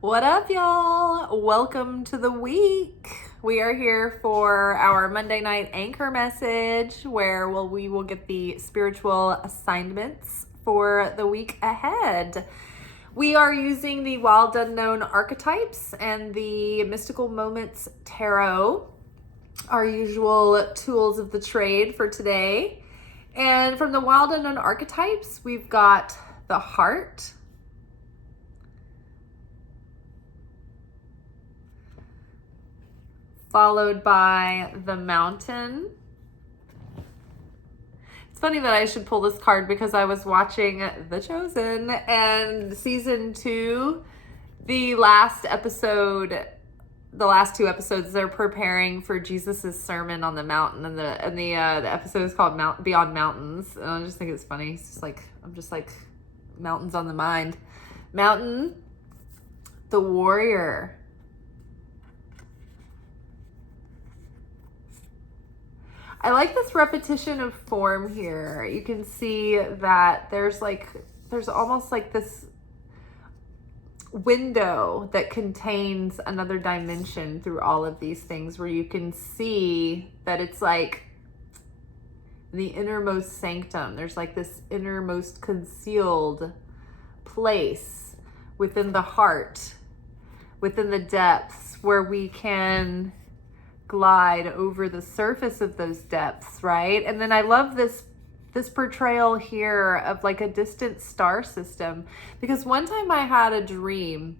What up, y'all? Welcome to the week. We are here for our Monday night anchor message where we will get the spiritual assignments for the week ahead. We are using the Wild Unknown Archetypes and the Mystical Moments Tarot, our usual tools of the trade for today. And from the Wild Unknown Archetypes, we've got the heart, followed by the mountain. It's funny that I should pull this card because I was watching The Chosen and season 2, the last two episodes, they're preparing for Jesus's sermon on the mountain, and the episode is called Beyond Mountains. And I just think it's funny. I'm just like mountains on the mind. Mountain, the warrior. I like this repetition of form here. You can see that there's almost like this window that contains another dimension through all of these things, where you can see that it's like the innermost sanctum. There's like this innermost concealed place within the heart, within the depths, where we can glide over the surface of those depths, right? And then I love this portrayal here of like a distant star system, because one time I had a dream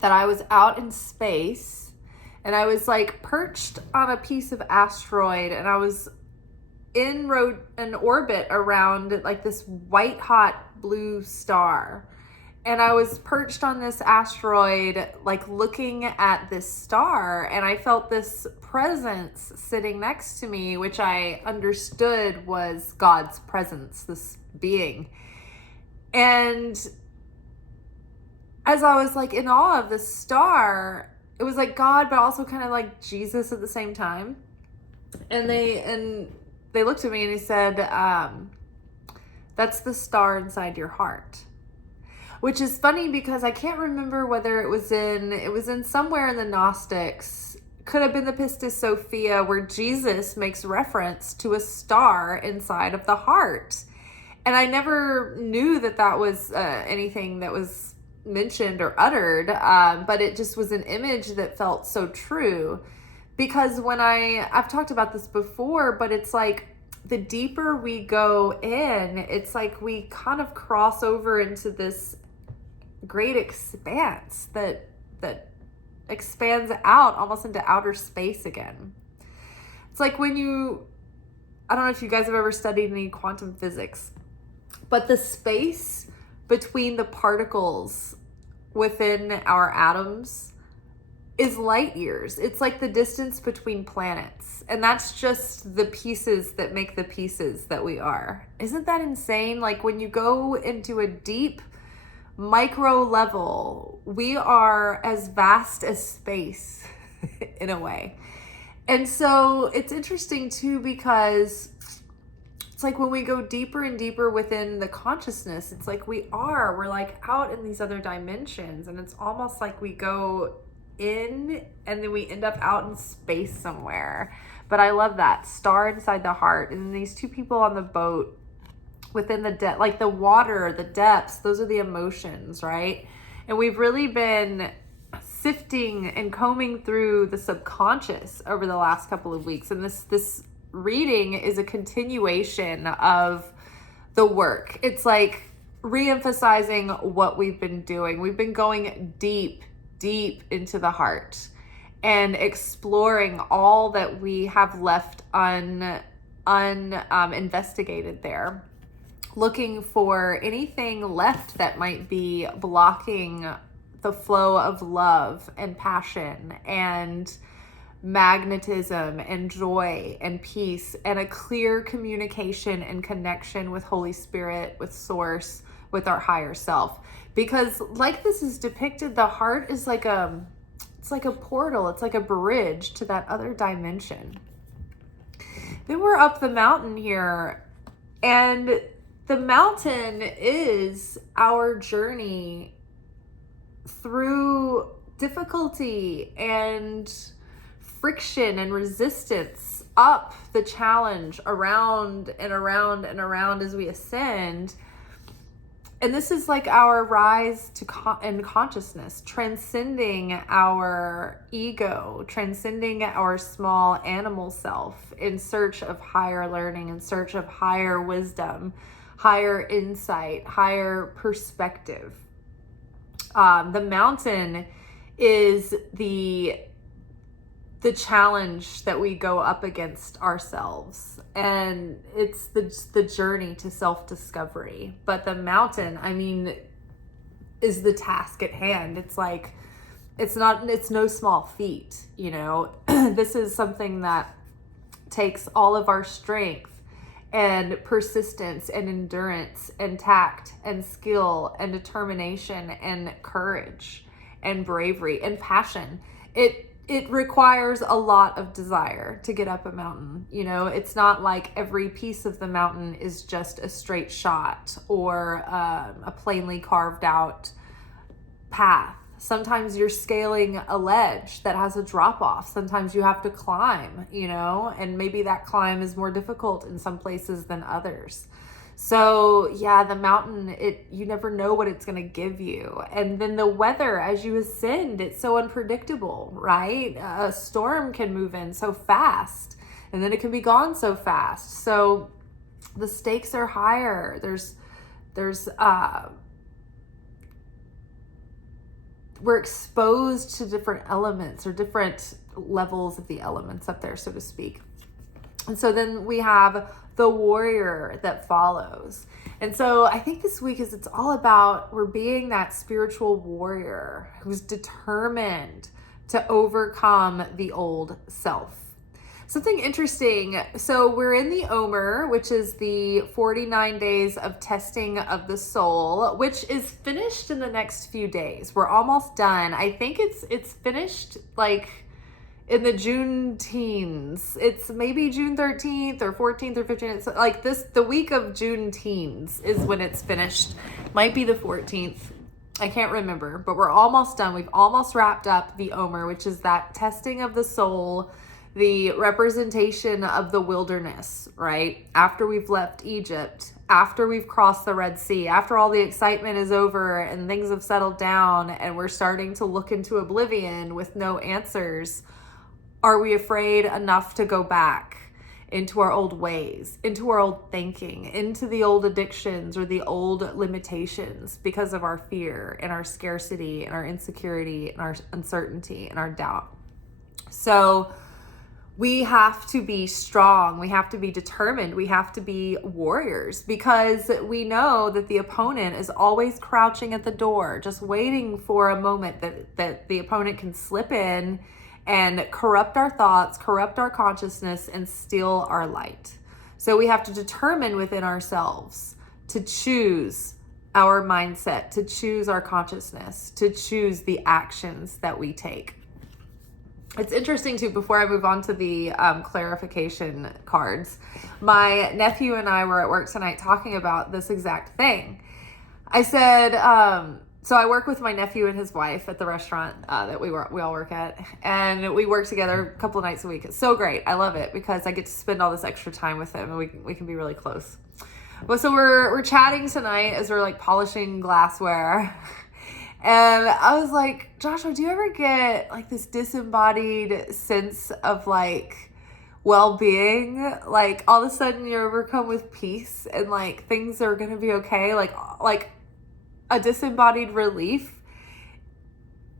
that I was out in space and I was like perched on a piece of asteroid, and I was in an orbit around like this white hot blue star. And I was perched on this asteroid, like looking at this star, and I felt this presence sitting next to me, which I understood was God's presence, this being. And as I was like in awe of this star, it was like God, but also kind of like Jesus at the same time. And they looked at me and he said, that's the star inside your heart. Which is funny because I can't remember whether it was in somewhere in the Gnostics, could have been the Pistis Sophia, where Jesus makes reference to a star inside of the heart. And I never knew that was anything that was mentioned or uttered, but it just was an image that felt so true. Because I've talked about this before, but it's like the deeper we go in, it's like we kind of cross over into this great expanse that expands out almost into outer space again. It's like I don't know if you guys have ever studied any quantum physics, but the space between the particles within our atoms is light years. It's like the distance between planets, and that's just the pieces that make the pieces that we are. Isn't that insane? Like when you go into a deep micro level, we are as vast as space in a way. And so it's interesting too, because it's like when we go deeper and deeper within the consciousness, it's like we're like out in these other dimensions, and it's almost like we go in and then we end up out in space somewhere. But I love that star inside the heart, and then these two people on the boat within the like the water, the depths, those are the emotions, right? And we've really been sifting and combing through the subconscious over the last couple of weeks, and this reading is a continuation of the work. It's like re-emphasizing what we've been doing. We've been going deep into the heart and exploring all that we have left investigated there, looking for anything left that might be blocking the flow of love and passion and magnetism and joy and peace and a clear communication and connection with Holy Spirit, with Source, with our higher self. Because like this is depicted, the heart is like it's like a portal, it's like a bridge to that other dimension. Then we're up the mountain here, and the mountain is our journey through difficulty and friction and resistance up the challenge, around and around and around as we ascend. And this is like our rise to in consciousness, transcending our ego, transcending our small animal self in search of higher learning, in search of higher wisdom, higher insight, higher perspective. The mountain is the challenge that we go up against ourselves, and it's the journey to self-discovery. But the mountain, I mean, is the task at hand. It's like, it's no small feat, you know. This is something that takes all of our strength and persistence and endurance and tact and skill and determination and courage and bravery and passion. It requires a lot of desire to get up a mountain. You know, it's not like every piece of the mountain is just a straight shot or a plainly carved out path. Sometimes you're scaling a ledge that has a drop off. Sometimes you have to climb, you know, and maybe that climb is more difficult in some places than others. So yeah, the mountain, you never know what it's going to give you. And then the weather as you ascend, it's so unpredictable, right? A storm can move in so fast and then it can be gone so fast. So the stakes are higher. We're exposed to different elements or different levels of the elements up there, so to speak. And so then we have the warrior that follows. And so I think this week it's all about, we're being that spiritual warrior who's determined to overcome the old self. Something interesting. So we're in the Omer, which is the 49 days of testing of the soul, which is finished in the next few days. We're almost done. I think it's finished like in the June teens. It's maybe June 13th or 14th or 15th. It's like the week of June teens is when it's finished. Might be the 14th. I can't remember, but we're almost done. We've almost wrapped up the Omer, which is that testing of the soul, the representation of the wilderness, right? After we've left Egypt, after we've crossed the Red Sea, after all the excitement is over and things have settled down and we're starting to look into oblivion with no answers, are we afraid enough to go back into our old ways, into our old thinking, into the old addictions or the old limitations because of our fear and our scarcity and our insecurity and our uncertainty and our doubt? So we have to be strong. We have to be determined. We have to be warriors, because we know that the opponent is always crouching at the door, just waiting for a moment that the opponent can slip in and corrupt our thoughts, corrupt our consciousness, and steal our light. So we have to determine within ourselves to choose our mindset, to choose our consciousness, to choose the actions that we take. It's interesting too, before I move on to the clarification cards, my nephew and I were at work tonight talking about this exact thing. I said, so I work with my nephew and his wife at the restaurant that we all work at, and we work together a couple of nights a week. It's so great. I love it because I get to spend all this extra time with him, and we can be really close. Well, so we're chatting tonight as we're like polishing glassware. And I was like, Joshua, do you ever get like this disembodied sense of like well-being? Like all of a sudden you're overcome with peace and like things are going to be okay. Like a disembodied relief.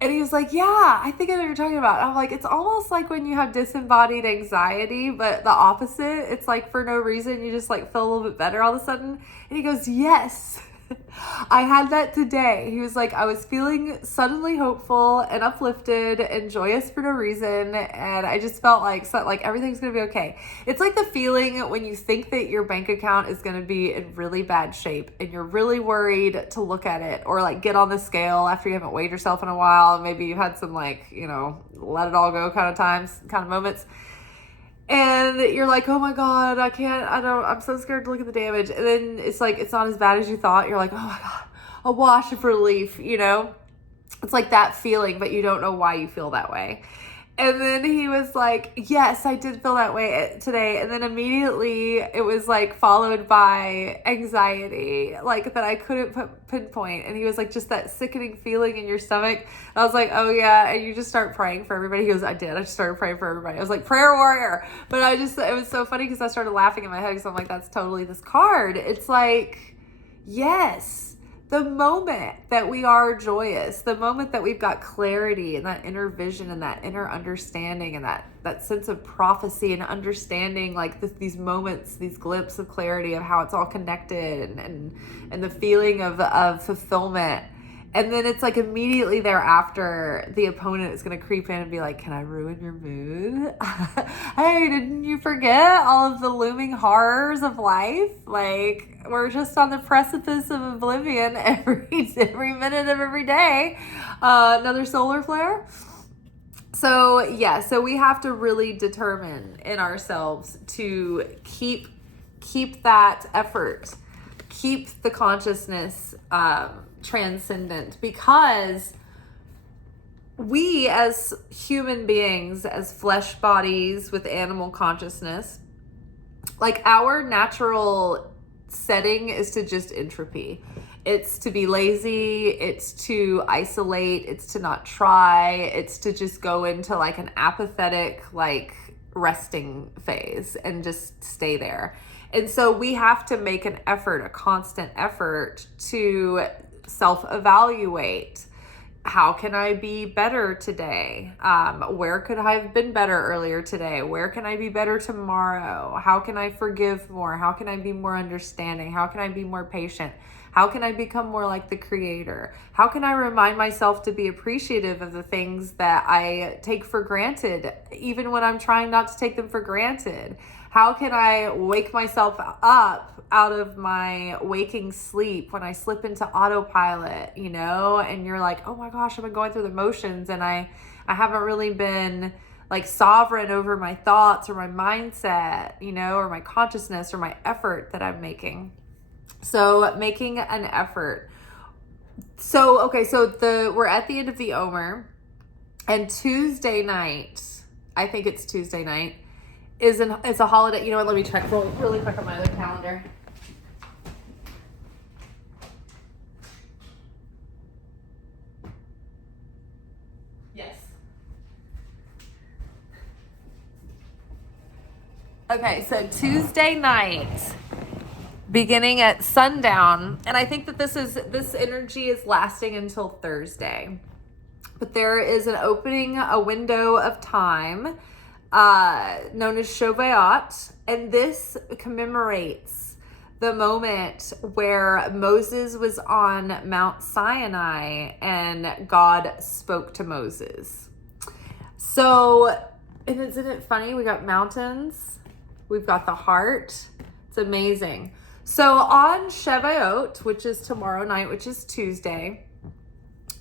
And he was like, yeah, I think I know what you're talking about. And I'm like, it's almost like when you have disembodied anxiety, but the opposite. It's like for no reason, you just like feel a little bit better all of a sudden. And he goes, yes. I had that today. He was like, I was feeling suddenly hopeful and uplifted and joyous for no reason, and I just felt like everything's gonna be okay. It's like the feeling when you think that your bank account is gonna be in really bad shape and you're really worried to look at it or like get on the scale after you haven't weighed yourself in a while. Maybe you've had some like, you know, let it all go kind of moments. And you're like, oh my God, I'm so scared to look at the damage. And then it's like, it's not as bad as you thought. You're like, oh my God, a wash of relief, you know? It's like that feeling, but you don't know why you feel that way. And then he was like, yes, I did feel that way today. And then immediately it was like followed by anxiety, like that I couldn't pinpoint. And he was like, just that sickening feeling in your stomach. And I was like, oh yeah. And you just start praying for everybody. He goes, I did. I just started praying for everybody. I was like, prayer warrior. But it was so funny because I started laughing in my head because I'm like, that's totally this card. It's like, yes. The moment that we are joyous, the moment that we've got clarity and that inner vision and that inner understanding and that sense of prophecy and understanding, like these moments, these glimpses of clarity of how it's all connected and the feeling of fulfillment. And then it's like immediately thereafter, the opponent is going to creep in and be like, can I ruin your mood? Hey, didn't you forget all of the looming horrors of life? Like, we're just on the precipice of oblivion every minute of every day. Another solar flare. So, yeah, so we have to really determine in ourselves to keep that effort, keep the consciousness transcendent, because we as human beings, as flesh bodies with animal consciousness, like our natural setting is to just entropy. It's to be lazy, it's to isolate, it's to not try, it's to just go into like an apathetic, like resting phase and just stay there. And so we have to make an effort, a constant effort to self-evaluate. How can I be better today? Where could I have been better earlier today? Where can I be better tomorrow? How can I forgive more? How can I be more understanding? How can I be more patient? How can I become more like the Creator? How can I remind myself to be appreciative of the things that I take for granted, even when I'm trying not to take them for granted? How can I wake myself up out of my waking sleep when I slip into autopilot, and you're like, oh my gosh, I've been going through the motions and I haven't really been like sovereign over my thoughts or my mindset, or my consciousness or my effort that I'm making. So making an effort. So, okay, we're at the end of the Omer, and Tuesday night, I think it's Tuesday night, it's a holiday. You know what? Let me check really quick on my other calendar. Yes. Okay, so Tuesday night, beginning at sundown, and I think that this energy is lasting until Thursday. But there is an opening, a window of time known as Shobayot, and this commemorates the moment where Moses was on Mount Sinai and God spoke to Moses. So, and isn't it funny? We got mountains, we've got the heart. It's amazing. So on Shavuot, which is tomorrow night, which is Tuesday,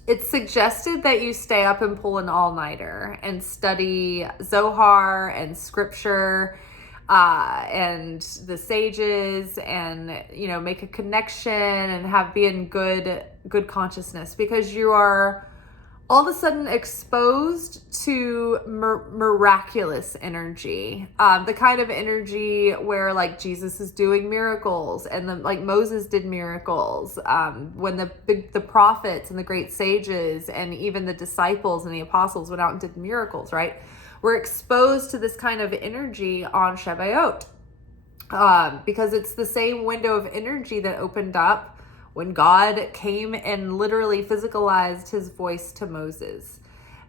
it's suggested that you stay up and pull an all-nighter and study Zohar and scripture and the sages, and make a connection and be in good consciousness, because you are all of a sudden exposed to miraculous energy, the kind of energy where like Jesus is doing miracles, and like Moses did miracles, when the prophets and the great sages and even the disciples and the apostles went out and did miracles, right? We're exposed to this kind of energy on Shavuot, because it's the same window of energy that opened up when God came and literally physicalized his voice to Moses.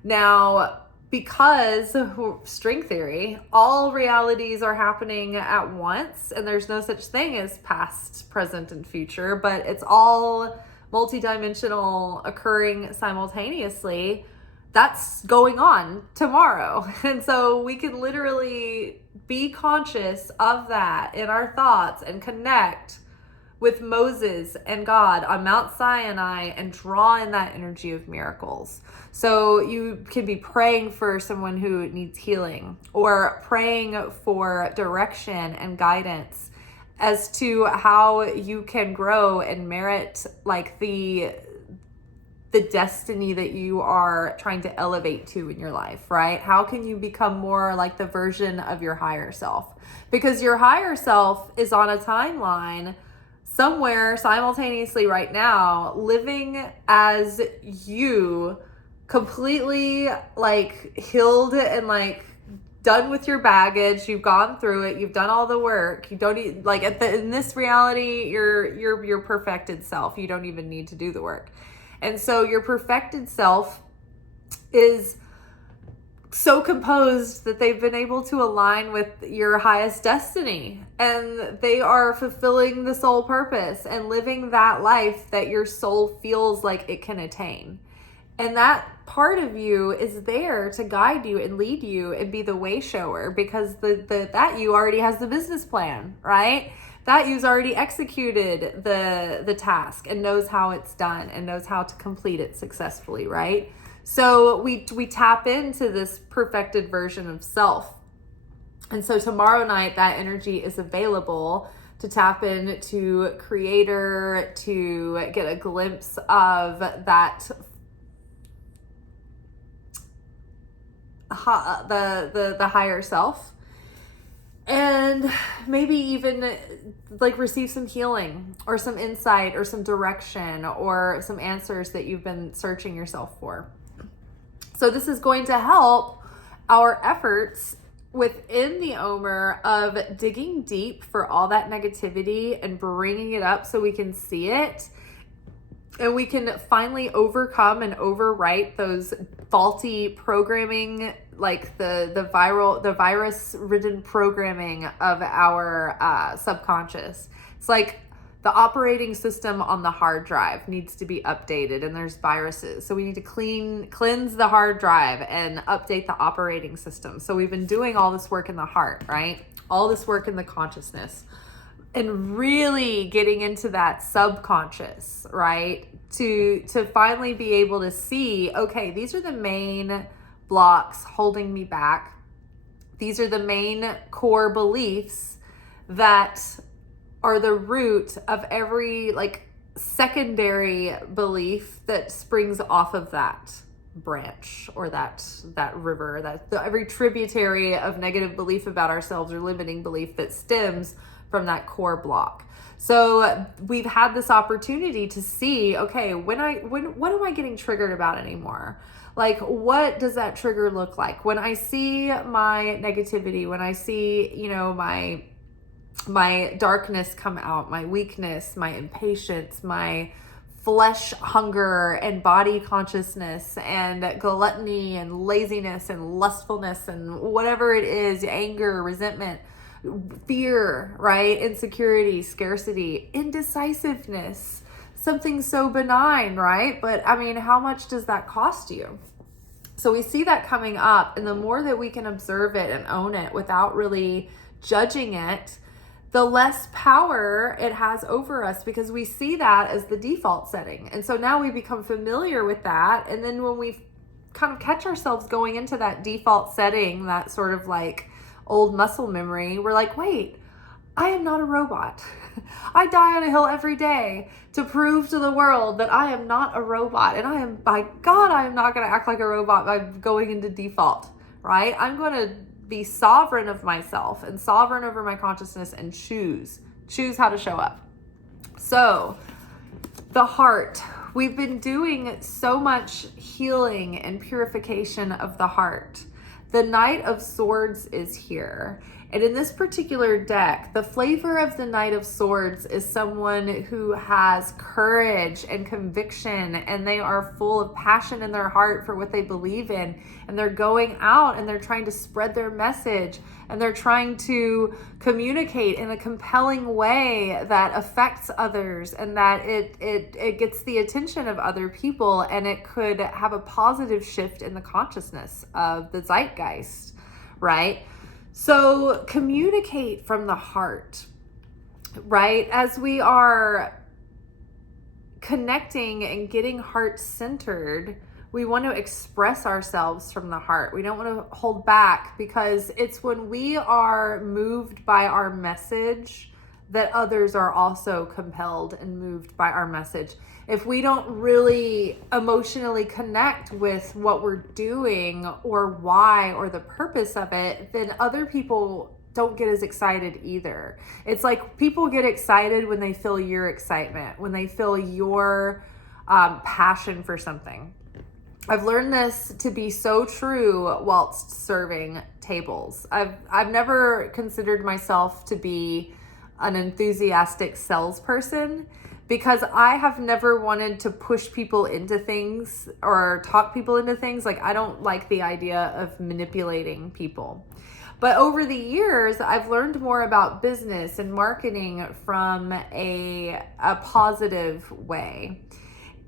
Now, because string theory, all realities are happening at once, and there's no such thing as past, present, and future, but it's all multidimensional, occurring simultaneously. That's going on tomorrow. And so we can literally be conscious of that in our thoughts and connect with Moses and God on Mount Sinai and draw in that energy of miracles. So you can be praying for someone who needs healing, or praying for direction and guidance as to how you can grow and merit like the the destiny that you are trying to elevate to in your life, right? How can you become more like the version of your higher self? Because your higher self is on a timeline somewhere simultaneously right now, living as you, completely like healed and like done with your baggage. You've gone through it. You've done all the work. You don't need, like in this reality, you're your perfected self. You don't even need to do the work. And so your perfected self is so composed that they've been able to align with your highest destiny, and they are fulfilling the soul purpose and living that life that your soul feels like it can attain. And that part of you is there to guide you and lead you and be the way shower, because that you already has the business plan, right? That you's already executed the task and knows how it's done and knows how to complete it successfully, right? So we tap into this perfected version of self. And so tomorrow night, that energy is available to tap into Creator, to get a glimpse of that the higher self, and maybe even like receive some healing or some insight or some direction or some answers that you've been searching yourself for. So this is going to help our efforts within the Omer of digging deep for all that negativity and bringing it up so we can see it, and we can finally overcome and overwrite those faulty programming, like the virus-ridden programming of our subconscious. It's like the operating system on the hard drive needs to be updated, and there's viruses. So we need to cleanse the hard drive and update the operating system. So we've been doing all this work in the heart, right? All this work in the consciousness, and really getting into that subconscious, right? To finally be able to see, okay, these are the main blocks holding me back. These are the main core beliefs that are the root of every like secondary belief that springs off of that branch or that river, every tributary of negative belief about ourselves or limiting belief that stems from that core block. So we've had this opportunity to see, okay, what am I getting triggered about anymore? Like, what does that trigger look like? When I see my negativity, when I see, my darkness come out, my weakness, my impatience, my flesh hunger and body consciousness and gluttony and laziness and lustfulness and whatever it is, anger, resentment, fear, right? Insecurity, scarcity, indecisiveness, something so benign, right? But I mean, how much does that cost you? So we see that coming up, and the more that we can observe it and own it without really judging it, the less power it has over us, because we see that as the default setting. And so now we become familiar with that. And then when we kind of catch ourselves going into that default setting, that sort of like old muscle memory, we're like, wait, I am not a robot. I die on a hill every day to prove to the world that I am not a robot. And I am, by God, I am not going to act like a robot by going into default, right? I'm going to be sovereign of myself and sovereign over my consciousness and choose how to show up. So the heart, we've been doing so much healing and purification of the heart. The Knight of Swords is here. And in this particular deck, the flavor of the Knight of Swords is someone who has courage and conviction, and they are full of passion in their heart for what they believe in. And they're going out and they're trying to spread their message, and they're trying to communicate in a compelling way that affects others, and that it gets the attention of other people, and it could have a positive shift in the consciousness of the zeitgeist, right? So communicate from the heart, right? As we are connecting and getting heart-centered, we want to express ourselves from the heart. We don't want to hold back, because it's when we are moved by our message that others are also compelled and moved by our message. If we don't really emotionally connect with what we're doing or why or the purpose of it, then other people don't get as excited either. It's like people get excited when they feel your excitement, when they feel your passion for something. I've learned this to be so true whilst serving tables. I've never considered myself to be an enthusiastic salesperson because I have never wanted to push people into things or talk people into things. Like, I don't like the idea of manipulating people. But over the years, I've learned more about business and marketing from a positive way.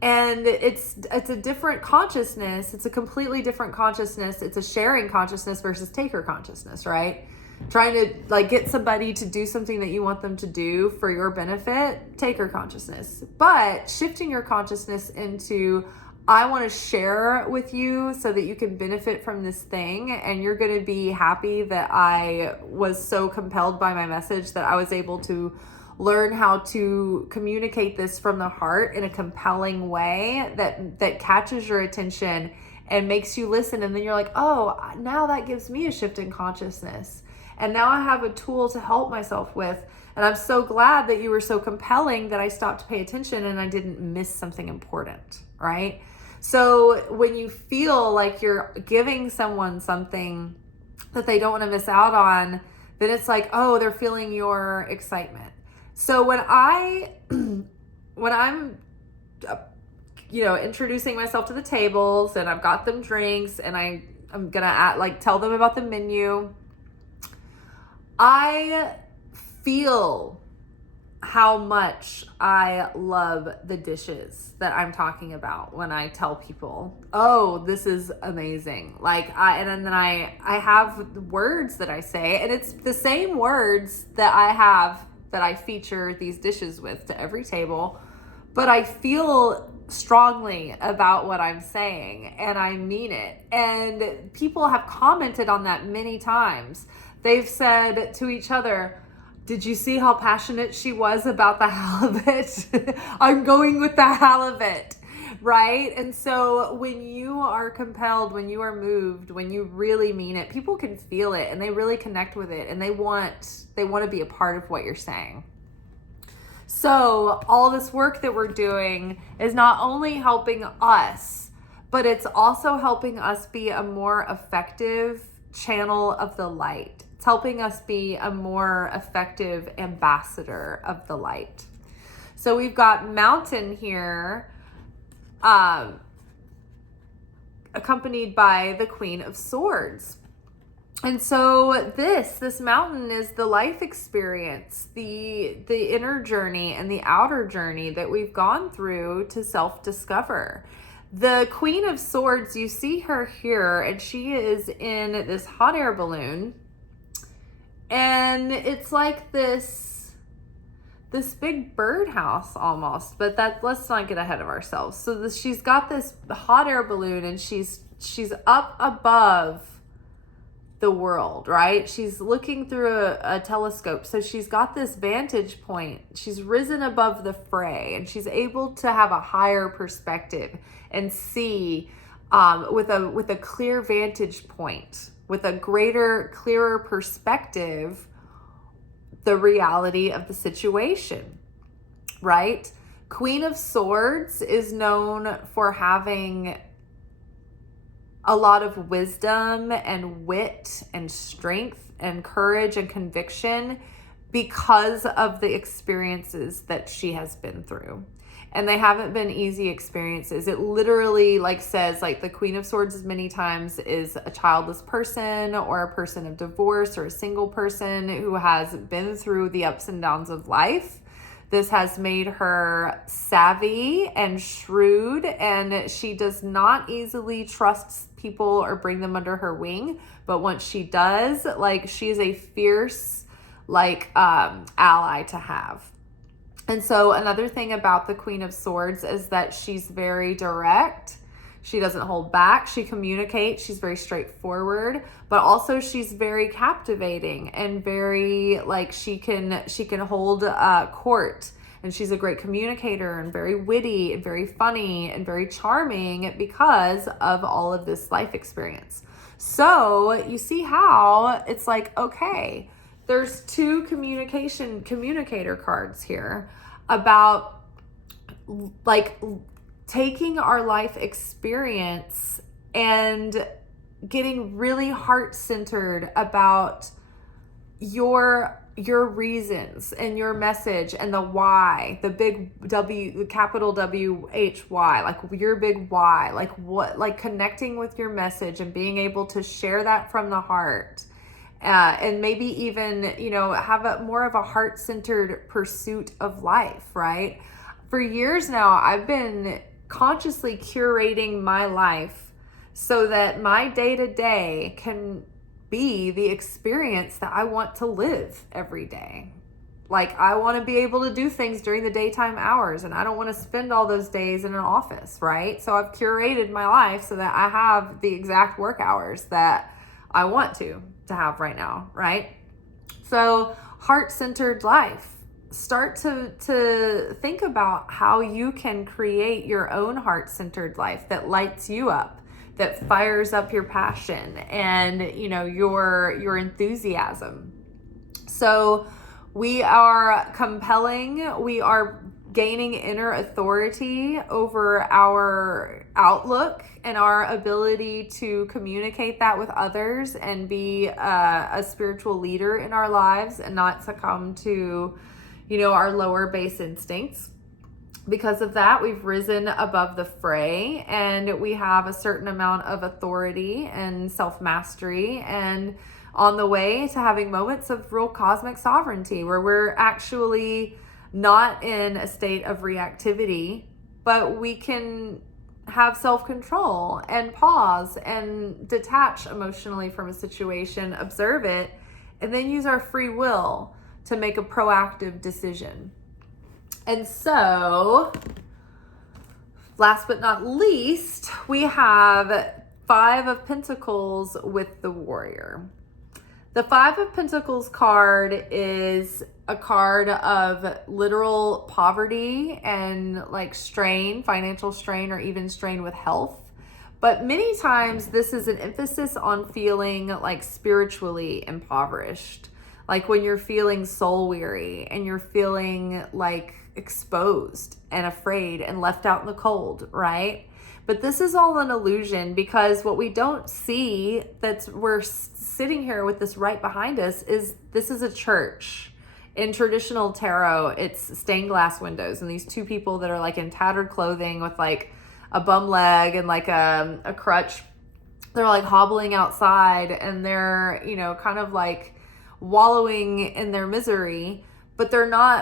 And it's a different consciousness. It's a completely different consciousness. It's a sharing consciousness versus taker consciousness, right? Trying to like get somebody to do something that you want them to do for your benefit, taker consciousness. But shifting your consciousness into, I want to share with you so that you can benefit from this thing, and you're going to be happy that I was so compelled by my message that I was able to learn how to communicate this from the heart in a compelling way that catches your attention and makes you listen. And then you're like, oh, now that gives me a shift in consciousness. And now I have a tool to help myself with. And I'm so glad that you were so compelling that I stopped to pay attention and I didn't miss something important, right? So when you feel like you're giving someone something that they don't want to miss out on, then it's like, oh, they're feeling your excitement. So when I'm introducing myself to the tables and I've got them drinks and I'm gonna tell them about the menu, I feel how much I love the dishes that I'm talking about when I tell people, oh, this is amazing. And then I have words that I say, and it's the same words that I feature these dishes with to every table, but I feel strongly about what I'm saying and I mean it. And people have commented on that many times. They've said to each other, did you see how passionate she was about the halibut? I'm going with the halibut, right? And so when you are compelled, when you are moved, when you really mean it, people can feel it and they really connect with it and they want to be a part of what you're saying. So all this work that we're doing is not only helping us, but it's also helping us be a more effective channel of the light. It's helping us be a more effective ambassador of the light. So we've got Mountain here, accompanied by the Queen of Swords. And so this mountain is the life experience, the inner journey and the outer journey that we've gone through to self-discover. The Queen of Swords, you see her here, and she is in this hot air balloon. And it's like this big birdhouse almost, but let's not get ahead of ourselves. So she's got this hot air balloon and she's up above the world, right? She's looking through a telescope. So she's got this vantage point. She's risen above the fray and she's able to have a higher perspective and see with a clear vantage point, with a greater, clearer perspective, the reality of the situation, right? Queen of Swords is known for having a lot of wisdom and wit and strength and courage and conviction because of the experiences that she has been through. And they haven't been easy experiences. It literally says the Queen of Swords many times is a childless person or a person of divorce or a single person who has been through the ups and downs of life. This has made her savvy and shrewd, and she does not easily trust people or bring them under her wing. But once she does, she is a fierce ally to have. And so another thing about the Queen of Swords is that she's very direct. She doesn't hold back. She communicates. She's very straightforward, but also she's very captivating and very like she can hold court. And she's a great communicator and very witty and very funny and very charming because of all of this life experience. So you see how it's like, okay, there's two communicator cards here about like taking our life experience and getting really heart-centered about your reasons and your message and the why, the big W, the capital W-H-Y, like your big why, like what, like connecting with your message and being able to share that from the heart. And maybe even, you know, have a more of a heart-centered pursuit of life, right? For years now, I've been consciously curating my life so that my day-to-day can be the experience that I want to live every day. Like I want to be able to do things during the daytime hours, and I don't want to spend all those days in an office, right? So I've curated my life so that I have the exact work hours that I want to have right now, right? So heart-centered life. Start to think about how you can create your own heart-centered life that lights you up, that fires up your passion and, you know, your enthusiasm. So we are compelling, we are gaining inner authority over our outlook and our ability to communicate that with others and be a spiritual leader in our lives and not succumb to, you know, our lower base instincts. Because of that, we've risen above the fray and we have a certain amount of authority and self-mastery and on the way to having moments of real cosmic sovereignty where we're actually not in a state of reactivity, but we can have self-control and pause and detach emotionally from a situation, observe it, and then use our free will to make a proactive decision. And so, last but not least, we have 5 of Pentacles with the Warrior. The 5 of Pentacles card is a card of literal poverty and like strain, financial strain, or even strain with health. But many times this is an emphasis on feeling like spiritually impoverished. Like when you're feeling soul weary and you're feeling like exposed and afraid and left out in the cold, right? But this is all an illusion because what we don't see we're sitting here with this right behind us is this is a church. In traditional tarot, it's stained glass windows and these 2 people that are like in tattered clothing with like a bum leg and like a crutch. They're like hobbling outside and they're, you know, kind of like wallowing in their misery, but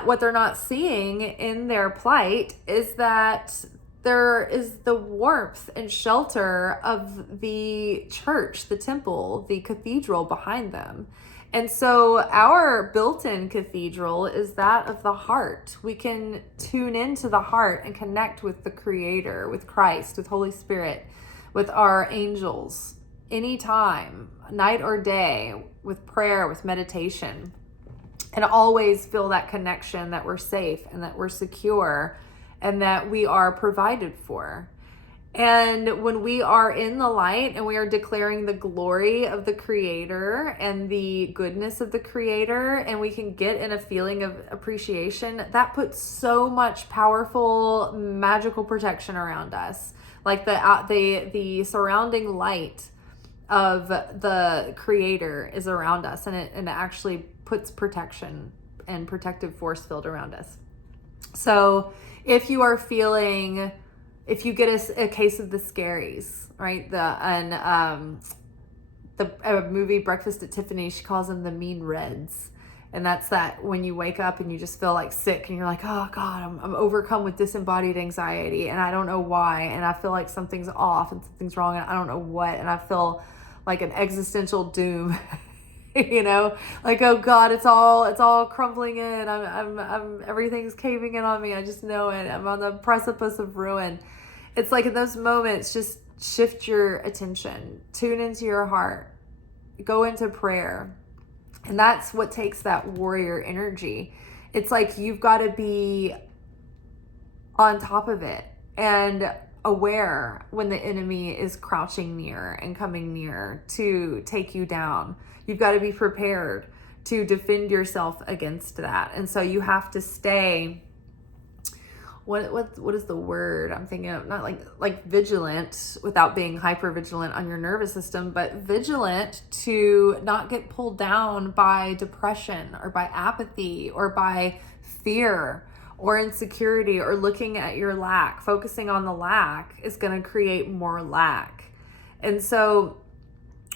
what they're not seeing in their plight is that there is the warmth and shelter of the church, the temple, the cathedral behind them. And so our built-in cathedral is that of the heart. We can tune into the heart and connect with the Creator, with Christ, with Holy Spirit, with our angels, anytime, night or day, with prayer, with meditation, and always feel that connection that we're safe and that we're secure and that we are provided for. And when we are in the light and we are declaring the glory of the Creator and the goodness of the Creator, and we can get in a feeling of appreciation, that puts so much powerful magical protection around us. Like the surrounding light of the Creator is around us, and it actually puts protection and protective force field around us. So if you are feeling, if you get a case of the scaries, right? The movie Breakfast at Tiffany's, she calls them the mean reds. And that's that when you wake up and you just feel like sick and you're like, oh God, I'm overcome with disembodied anxiety and I don't know why. And I feel like something's off and something's wrong and I don't know what. And I feel like an existential doom. You know, like, oh God, it's all crumbling in. I'm everything's caving in on me. I just know it. I'm on the precipice of ruin. It's like in those moments, just shift your attention, tune into your heart, go into prayer. And that's what takes that warrior energy. It's like you've got to be on top of it and aware when the enemy is crouching near and coming near to take you down. You've got to be prepared to defend yourself against that. And so you have to stay, what is the word I'm thinking of? Not like vigilant without being hyper vigilant on your nervous system, but vigilant to not get pulled down by depression or by apathy or by fear or insecurity or looking at your lack. Focusing on the lack is going to create more lack. And so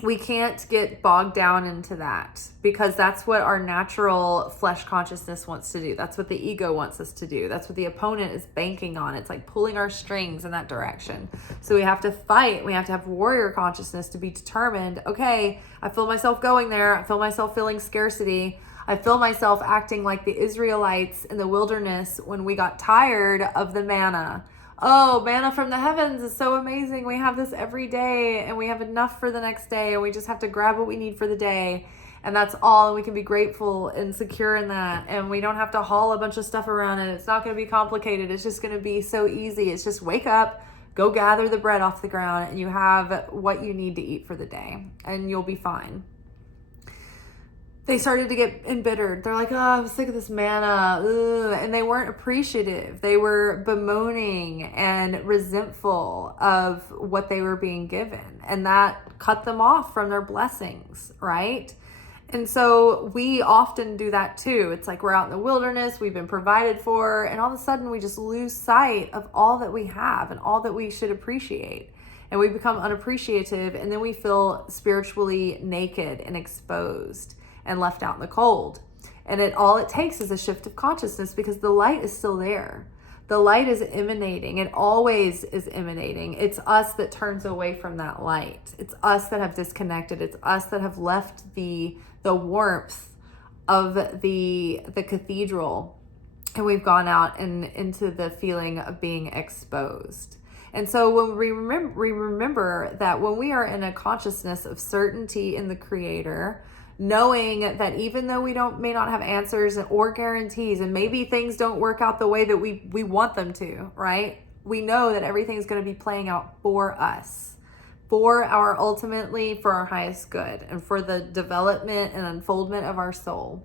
we can't get bogged down into that, because that's what our natural flesh consciousness wants to do. That's what the ego wants us to do. That's what the opponent is banking on. It's like pulling our strings in that direction. So we have to fight. We have to have warrior consciousness to be determined. Okay, I feel myself going there. I feel myself feeling scarcity. I feel myself acting like the Israelites in the wilderness when we got tired of the manna. Oh, manna from the heavens is so amazing. We have this every day and we have enough for the next day, and we just have to grab what we need for the day. And that's all. And we can be grateful and secure in that. And we don't have to haul a bunch of stuff around it. It's not going to be complicated. It's just going to be so easy. It's just wake up, go gather the bread off the ground, and you have what you need to eat for the day, and you'll be fine. They started to get embittered. They're like, oh, I'm sick of this manna. Ugh. And they weren't appreciative. They were bemoaning and resentful of what they were being given. And that cut them off from their blessings, right? And so we often do that too. It's like we're out in the wilderness, we've been provided for, and all of a sudden we just lose sight of all that we have and all that we should appreciate. And we become unappreciative, and then we feel spiritually naked and exposed and left out in the cold. And all it takes is a shift of consciousness, because the light is still there. The light is emanating. It always is emanating. It's us that turns away from that light. It's us that have disconnected. It's us that have left the warmth of the cathedral, and we've gone out and into the feeling of being exposed. And so when we remember that when we are in a consciousness of certainty in the Creator, knowing that even though we may not have answers or guarantees, and maybe things don't work out the way that we want them to, right? We know that everything is going to be playing out for us, for our highest good, and for the development and unfoldment of our soul.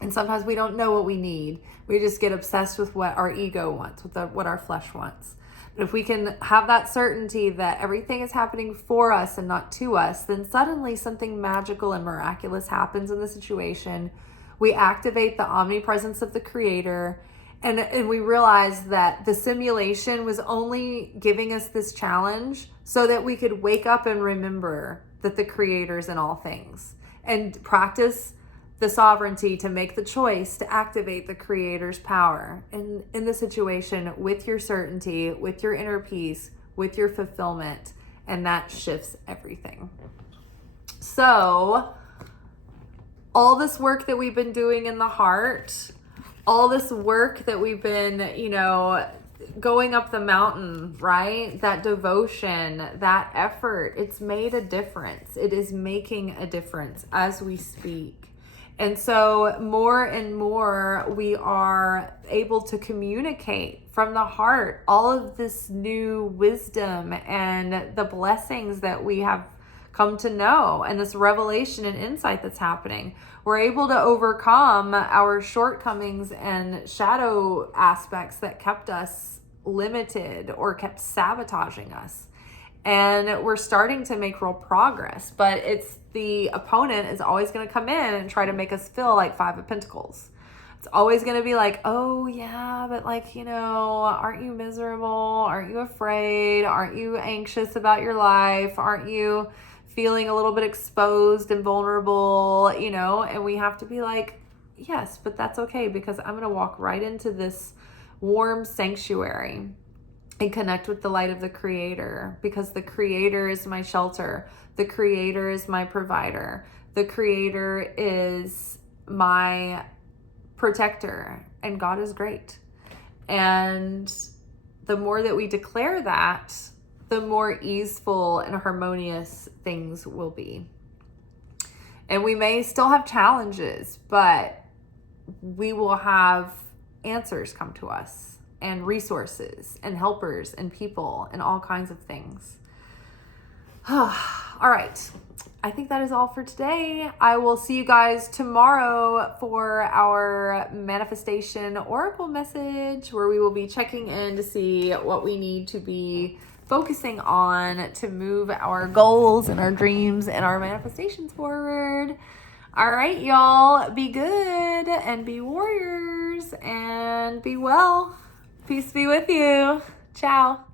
And sometimes we don't know what we need. We just get obsessed with what our ego wants, with what our flesh wants. But if we can have that certainty that everything is happening for us and not to us, then suddenly something magical and miraculous happens in the situation. We activate the omnipresence of the Creator, and we realize that the simulation was only giving us this challenge so that we could wake up and remember that the Creator is in all things, and practice the sovereignty to make the choice to activate the Creator's power in the situation, with your certainty, with your inner peace, with your fulfillment, and that shifts everything. So all this work that we've been doing in the heart, all this work that we've been, going up the mountain, right? That devotion, that effort, it's made a difference. It is making a difference as we speak. And so more and more we are able to communicate from the heart all of this new wisdom and the blessings that we have come to know, and this revelation and insight that's happening. We're able to overcome our shortcomings and shadow aspects that kept us limited or kept sabotaging us. And we're starting to make real progress, but it's the opponent is always going to come in and try to make us feel like Five of Pentacles. It's always going to be like, oh yeah, but aren't you miserable? Aren't you afraid? Aren't you anxious about your life? Aren't you feeling a little bit exposed and vulnerable? And we have to be like, yes, but that's okay, because I'm going to walk right into this warm sanctuary and connect with the light of the Creator, because the Creator is my shelter. The Creator is my provider. The Creator is my protector, and God is great. And the more that we declare that, the more easeful and harmonious things will be. And we may still have challenges, but we will have answers come to us, and resources and helpers and people and all kinds of things. All right. I think that is all for today. I will see you guys tomorrow for our manifestation oracle message, where we will be checking in to see what we need to be focusing on to move our goals and our dreams and our manifestations forward. All right, y'all, be good and be warriors and be well. Peace be with you. Ciao.